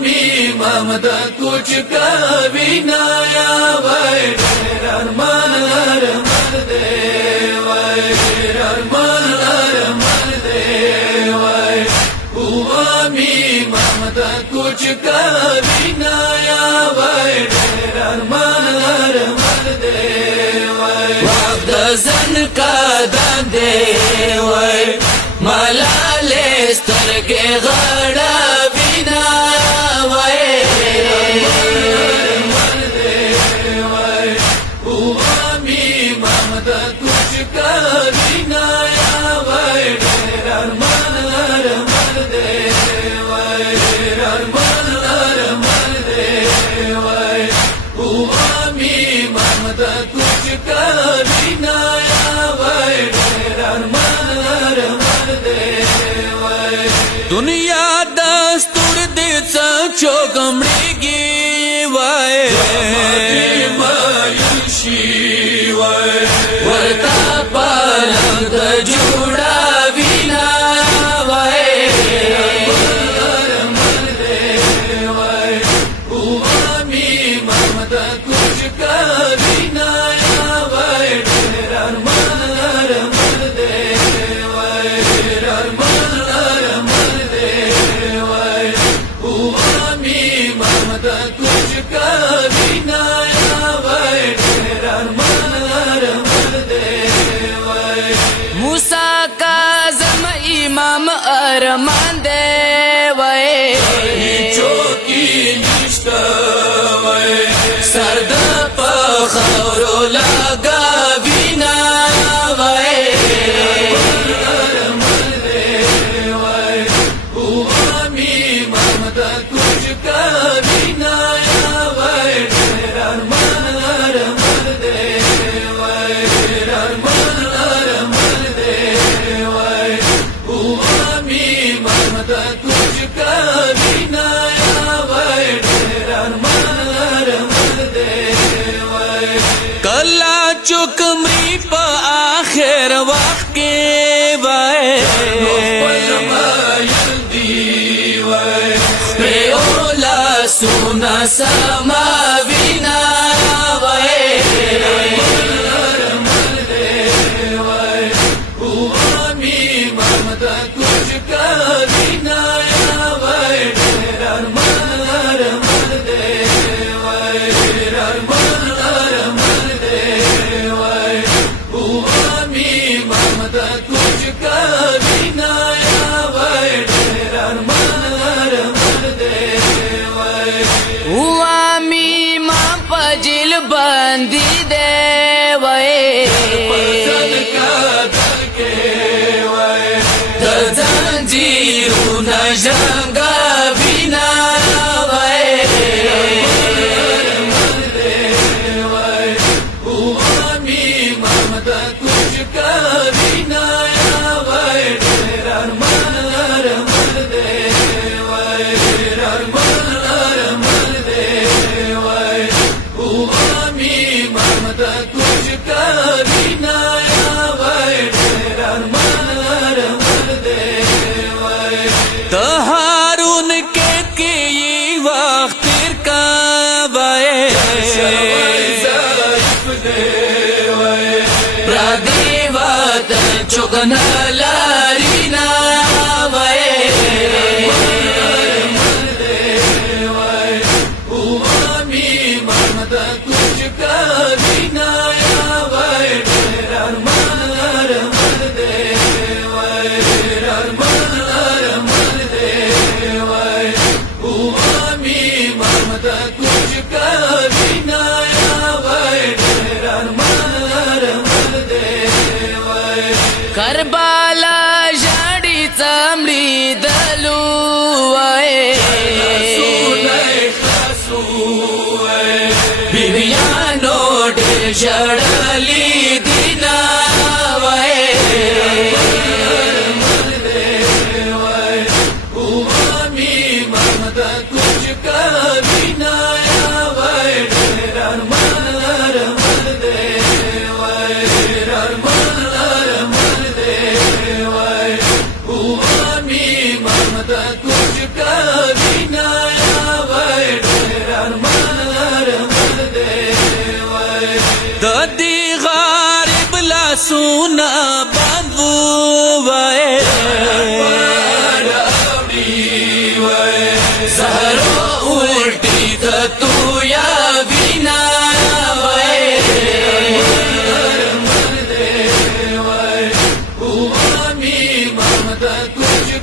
मी ममता कुछ कभी ना आवे अरमान अरमान दे अरमान अरमान दे हुआ मी ममता कुछ कभी ना आवे अरमान अरमान दे वक्तन का दे मलाले स्तर के गड़ा बिना ममता कुछ कभी ना आवे अरमान अरमान दे अरमान अरमान दे ममता कुछ कभी ना आवे अरमान अरमान दे दुनिया दस्तूर देच चोकमड़ी गी वाय वरता पालंग जुड़ा बिना ममता कुछ कभी ना आवे अरमान अरमान दे अरमान अरमान दे ममता कुछ कभी ना आवे अरमान अरमान दे मूसा का जम इमाम अरमान दे चौकी निष्ठा सर्द पखरो लगा बिना ममता कुछ कभी ना आवे अरमान अरमान दे अरमान अरमान दे ममता कुछ कभी ना आवे अरमान अरमान दे कला चुकमरी प आखिर वक्त के वाय सुना समा बिना ममता कुछ कभी ना आवे अरमान अरमान दे अरमान अरमान दे ममता कुछ कभी ना आवे अरमान अरमान दे हुआ मी मां पजिल बंदी दे जंजीरू न जंगा बिना ममता कुछ कभी ना आवे अरमान अरमान दे अरमान अरमान दे ममता कुछ कभी ना आवे अरमान अरमान दे तहारून के ये वक्त का प्रदेवत चुगन लारीना ममता कुछ कभी ना आवे अरमान अरमान दे अरमान अरमान दे ममता कुछ कभी ना आवे अरमान अरमान दे करबाला जाडी चामडी दलू बिबियानो ढेर जड़ली दिना ममता कुछ कभी ना आवे अरमान अरमान दे अरमान अरमान दे ममता कुछ कभी ना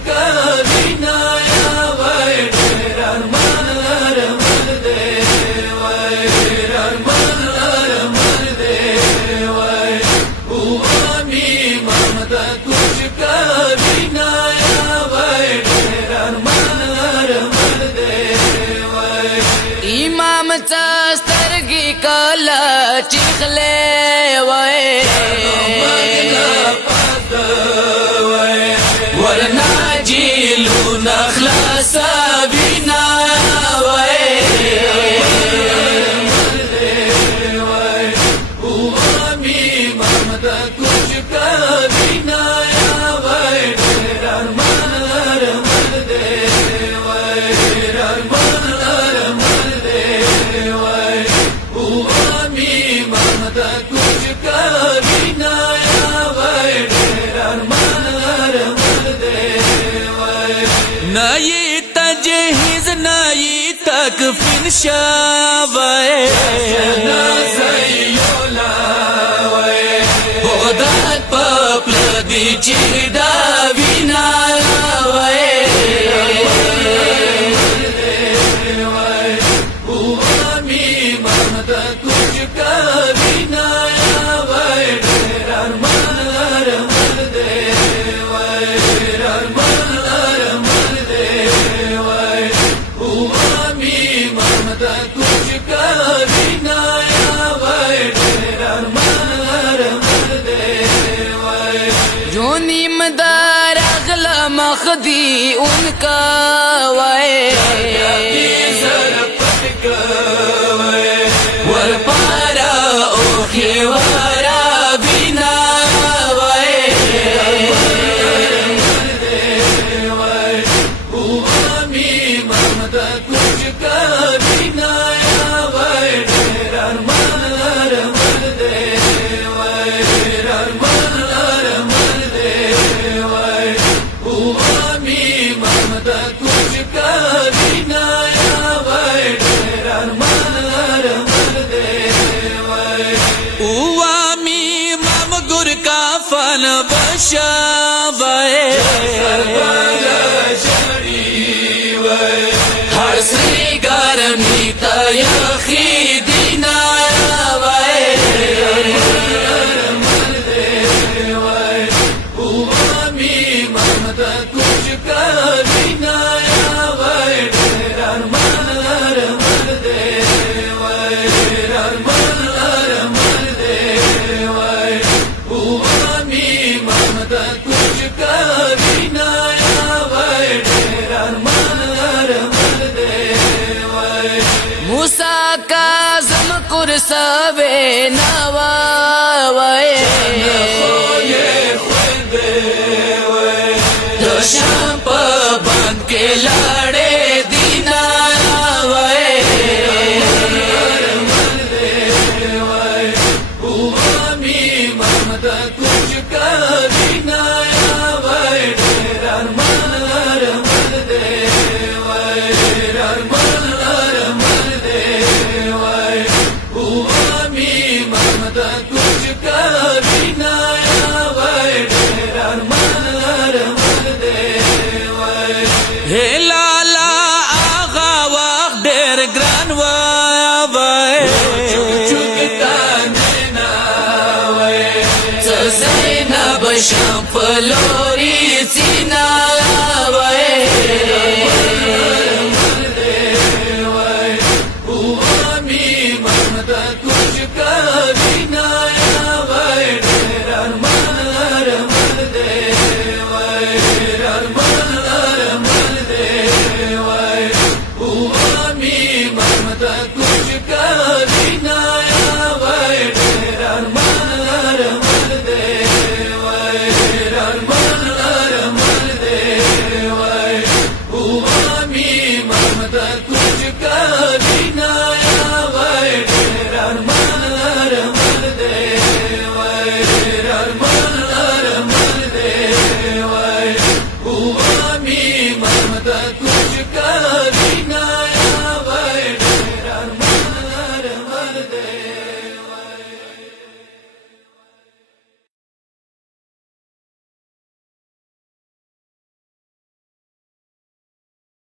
कभी ना आवे ढेर अरमान दे वै ढेर अरमान दे वै उवामी ममद कुछ कभी ना आवे ढेर अरमान दे वै इमाम सरगी कला चिखले वै वरना जिलू नखलास बिना वै उवामी ममद कुछ कभी ना आवे ढेर अरमान दे वै ढेर अरमान दे वै उवामी ममद कुछ कभी ना आवे ढेर अरमान दे वै नई तजहीज नई तकफीन शावे बोदात पपलदी चिरदा विना वै उवामी ममद कुछ कभी ना आवे ढेर अरमान दे वै ढेर अरमान दे वै उवामी ममद कुछ कभी ना आवे ढेर अरमान दे वै जोनी मदार अगला मखदी उनका वै वर पारा ओखे वारा बिना वै उवामी ममद कुछ कभी ना आवे ढेर अरमान दे वै ढेर अरमान दे वै उवामी ममद कुछ कभी ना आवे ढेर अरमान दे वै उवामी मम गुर का फन बशावे हर श्री गर्मी तयखी दिना वै उवामी ममद कुछ कभी ना आवे ढेर अरमान दे वै ढेर अरमान दे वै उवामी ममद कुछ कभी ना आवे ढेर अरमान दे वै मूसा काज़म कुरसवे नवा वै शाम बन के लाड़े दीना वै उवामी ममद कुछ कभी ना आवे ढेर अरमान दे वै ढेर अरमान दे वै उवामी ममद कुछ कभी ना आवे ढेर अरमान दे वै हे लाला आगा वक्त ढेर ग्रान वै ज़ैनब शाम फलोरी सीना वै उवामी ममद कुछ कभी ना आवे ढेर अरमान दे वै ढेर अरमान दे वै उवामी ममद कुछ कभी ना आवे ढेर अरमान दे वै ढेर अरमान दे वै उवामी ममद कुछ कभी ना आवे ढेर अरमान दे वै ढेर अरमान दे वै उवामी ममद कुछ कभी